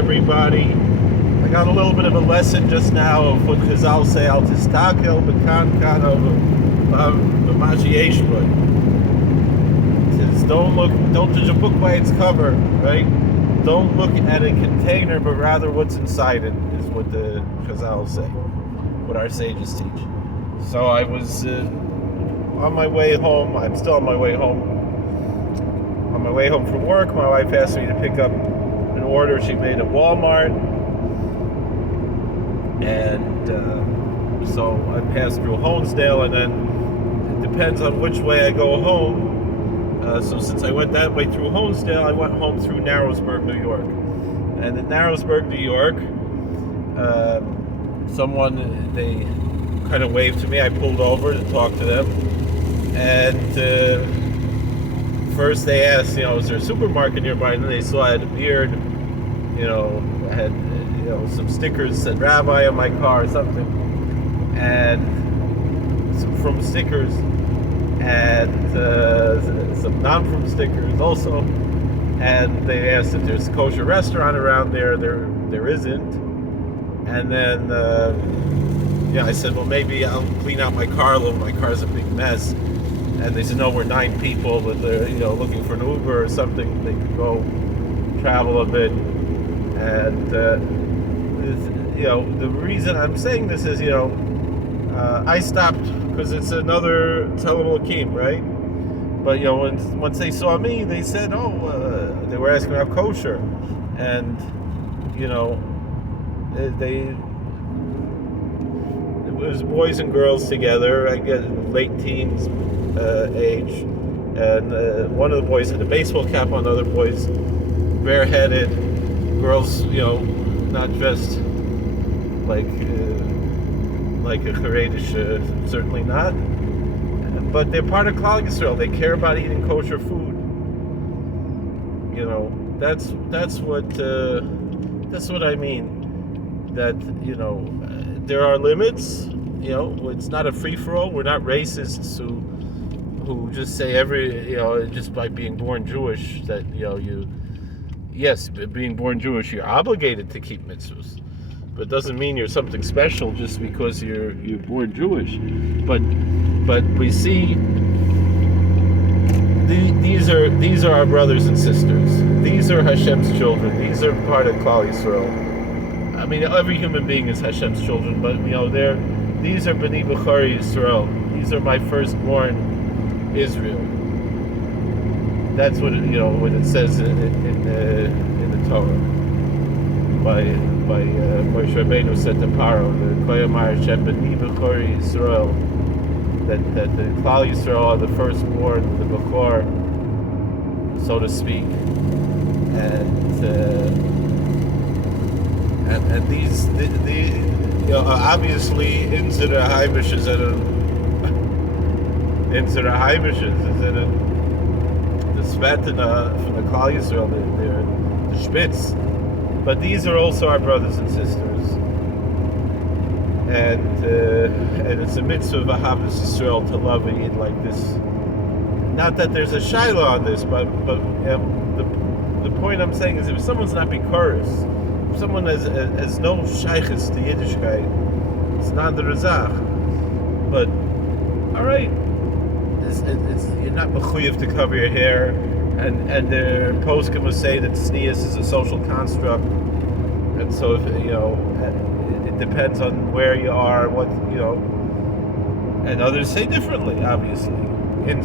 everybody. I got a little bit of a lesson just now of what Chazal say, Al tistakel b'kan kan of b'mashi yeshbud. It says, don't judge a book by its cover, right? Don't look at a container, but rather what's inside it, is what the Chazal say, what our sages teach. So I was on my way home. I'm still on my way home. On my way home from work, my wife asked me to pick up an order she made at Walmart. And so I passed through Honesdale, and then it depends on which way I go home. So since I went that way through Honesdale, I went home through Narrowsburg, New York. And in Narrowsburg, New York, they kind of waved to me. I pulled over to talk to them. And first they asked, is there a supermarket nearby? And then they saw I had a beard, I had some stickers that said Rabbi on my car or something, and from stickers, and some non-from stickers also. And they asked if there's a kosher restaurant around there. There isn't. And then I said, well, maybe I'll clean out my car a little. My car's a big mess. And they said, no, we're 9 people, but they're looking for an Uber or something. They could go travel a bit. And the reason I'm saying this is, I stopped because it's another Tel Akeem, right? But once they saw me, they said, they were asking about kosher, and it was boys and girls together. I guess late teens age, and one of the boys had a baseball cap on. The other boys bareheaded. Girls, not dressed like a Haredish, certainly not. But they're part of Klal Yisrael. They care about eating kosher food. That's what I mean. That there are limits. It's not a free for all. We're not racists who just say just by being born Jewish that yes, being born Jewish, you're obligated to keep mitzvahs, but it doesn't mean you're something special just because you're born Jewish. But we see these are our brothers and sisters. These are Hashem's children. These are part of Klal Yisrael. I mean, every human being is Hashem's children, but these are B'nai B'chari Yisrael. These are my firstborn Israel. That's what it says in the Torah. By Moshe Rabbeinu said to Paro, the Koyamar Hashem B'nai B'chari Yisrael, that the Klal Yisrael are the firstborn, the B'chor, so to speak, and these obviously into the Heimishes and into the Heimishes is in the Svetina from the Klal Yisrael, they're the Spitz. But these are also our brothers and sisters, and it's a mitzvah of Ahavas Yisrael to love a Yid like this. Not that there's a shaila on this, but the point I'm saying is, if someone's not bikuris, if someone has no shaykhis to Yiddishkeit, it's not the razach. But all right, you're not mechuyev to cover your hair. And the poskim will say that tznius is a social construct, and so if it depends on where you are, what and others say differently. Obviously, there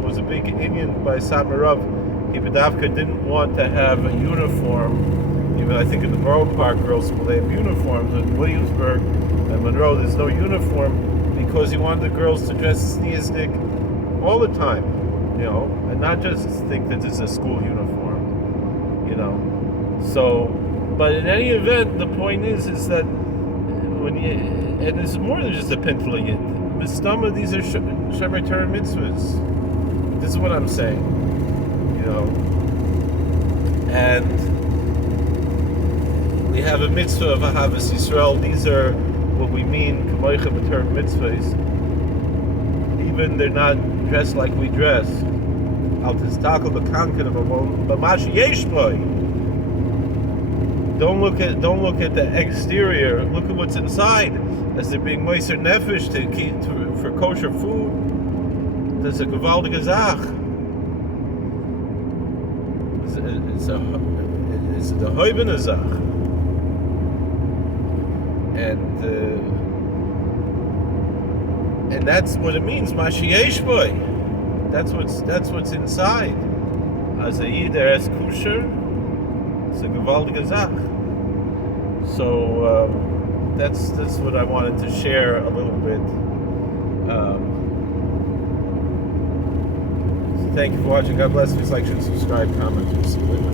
was a big Indian by Samarav. Ibadavka didn't want to have a uniform. Even I think in the Borough Park Girls' School they have uniforms. In Williamsburg and Monroe, there's no uniform, because he wanted the girls to dress sneeznik all the time, and not just think that it's a school uniform, So, but in any event, the point is that when and it's more than just a pintla yid. Mistama, these are Shemer Torah mitzvahs. This is what I'm saying, and we have a mitzvah of Ahavas Yisrael. These are what we mean, Kamoicha B'Torah mitzvahs. Even they're not dressed like we dress. Al tistakel b'kanken b'mashi yesh boi. Don't look at the exterior. Look at what's inside. As they're being moiser nefesh for kosher food. That's a gewaltige Zach. It's the hoibene Zach. And that's what it means, Mashiach boy. That's what's inside. As a yid es kusher, it's a gewaltige Zach. So that's what I wanted to share a little bit. So thank you for watching. God bless. Please like, share, subscribe, comment, and see you later.